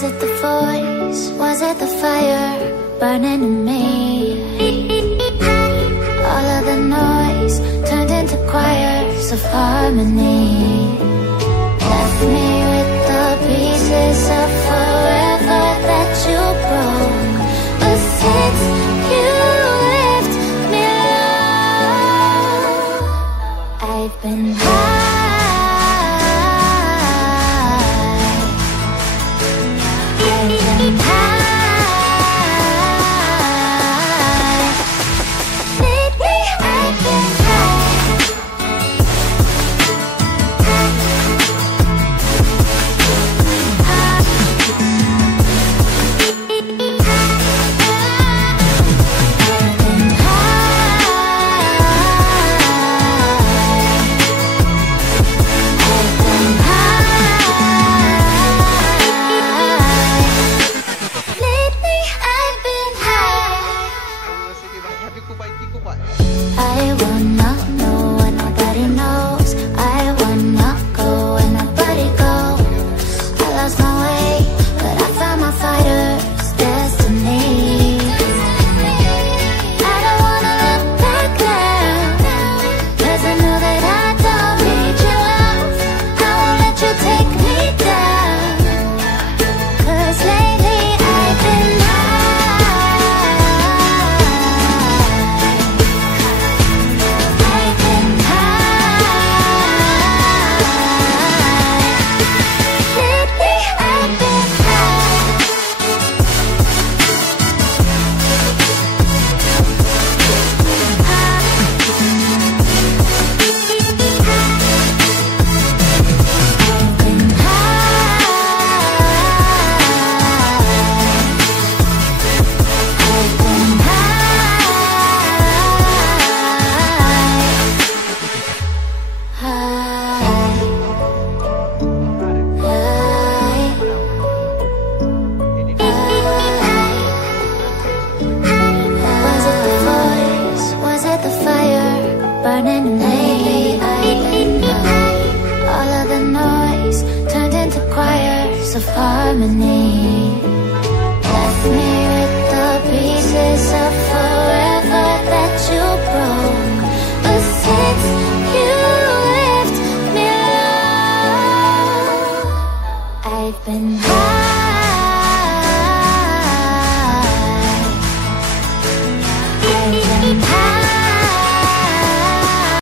Was it the voice? Was it the fire burning in me? All of the noise turned into choirs of harmony. Left me with the pieces of forever that you broke. But since you left me alone, I've been high. Of harmony.